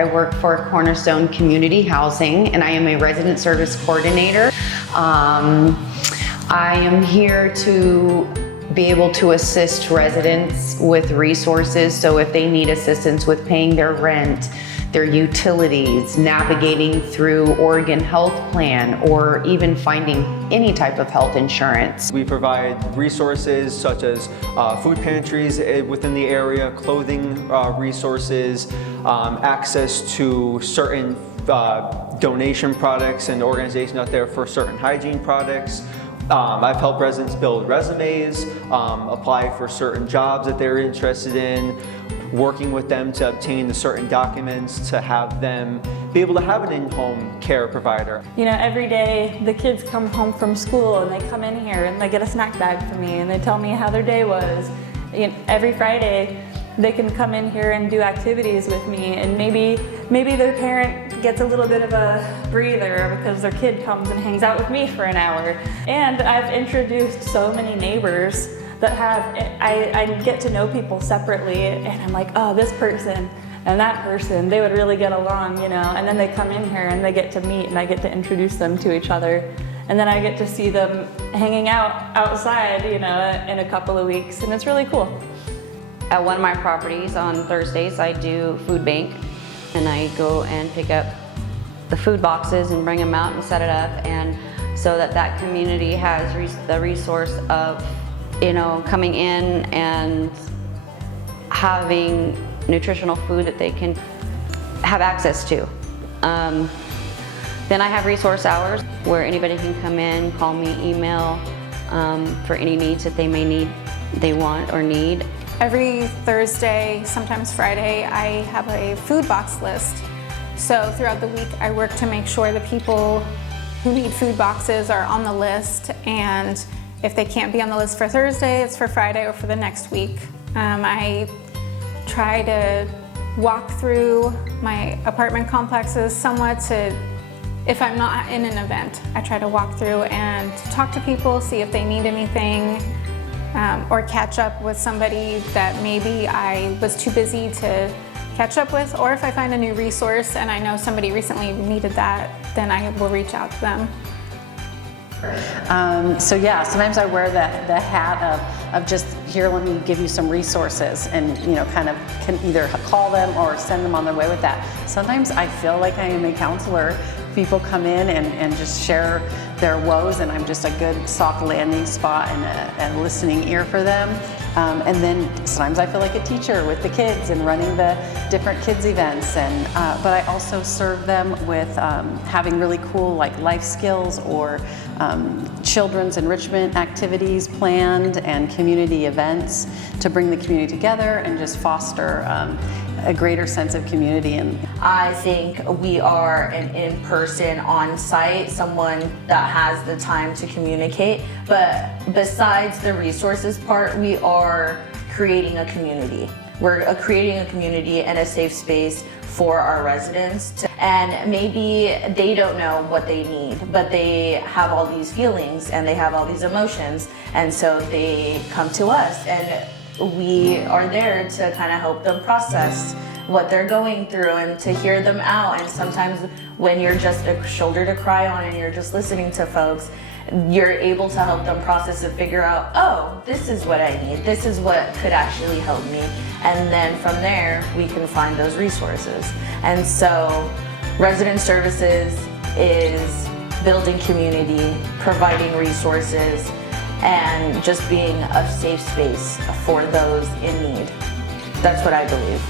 I work for Cornerstone Community Housing, and I am a resident service coordinator. I am here to be able to assist residents with resources. So if they need assistance with paying their rent, their utilities, navigating through Oregon Health Plan, or even finding any type of health insurance. We provide resources such as food pantries within the area, clothing resources, access to certain donation products and organizations out there for certain hygiene products. I've helped residents build resumes, apply for certain jobs that they're interested in, working with them to obtain the certain documents to have them be able to have an in-home care provider. You know, every day the kids come home from school and they come in here and they get a snack bag from me and they tell me how their day was. You know, every Friday they can come in here and do activities with me, and maybe their parent gets a little bit of a breather because their kid comes and hangs out with me for an hour. And I've introduced so many neighbors that I get to know people separately, and I'm like, oh, this person and that person, they would really get along, you know, and then they come in here and they get to meet and I get to introduce them to each other. And then I get to see them hanging out outside, you know, in a couple of weeks, and it's really cool. At one of my properties on Thursdays, I do food bank, and I go and pick up the food boxes and bring them out and set it up, and so that community has the resource of, you know, coming in and having nutritional food that they can have access to. Then I have resource hours where anybody can come in, call me, email for any needs that they want or need. Every Thursday, sometimes Friday, I have a food box list. So throughout the week, I work to make sure the people who need food boxes are on the list, and if they can't be on the list for Thursday, it's for Friday or for the next week. I try to walk through my apartment complexes somewhat to, if I'm not in an event, I try to walk through and talk to people, see if they need anything, or catch up with somebody that maybe I was too busy to catch up with, or if I find a new resource and I know somebody recently needed that, then I will reach out to them. So yeah, sometimes I wear the hat of just, here, let me give you some resources, and you know, kind of can either call them or send them on their way with that. Sometimes I feel like I am a counselor. People come in and just share their woes, and I'm just a good soft landing spot and a listening ear for them. And then sometimes I feel like a teacher with the kids and running the different kids events, and but I also serve them with having really cool like life skills or children's enrichment activities planned and community events to bring the community together and just foster a greater sense of community. And I think we are an in-person, on-site, someone that has the time to communicate, but besides the resources part, we are creating a community. We're creating a community and a safe space for our residents, and maybe they don't know what they need, but they have all these feelings and they have all these emotions, and so they come to us, and we are there to kind of help them process what they're going through and to hear them out. And sometimes when you're just a shoulder to cry on and you're just listening to folks, you're able to help them process and figure out, oh, this is what I need, this is what could actually help me. And then from there, we can find those resources. And so resident services is building community, providing resources, and just being a safe space for those in need. That's what I believe.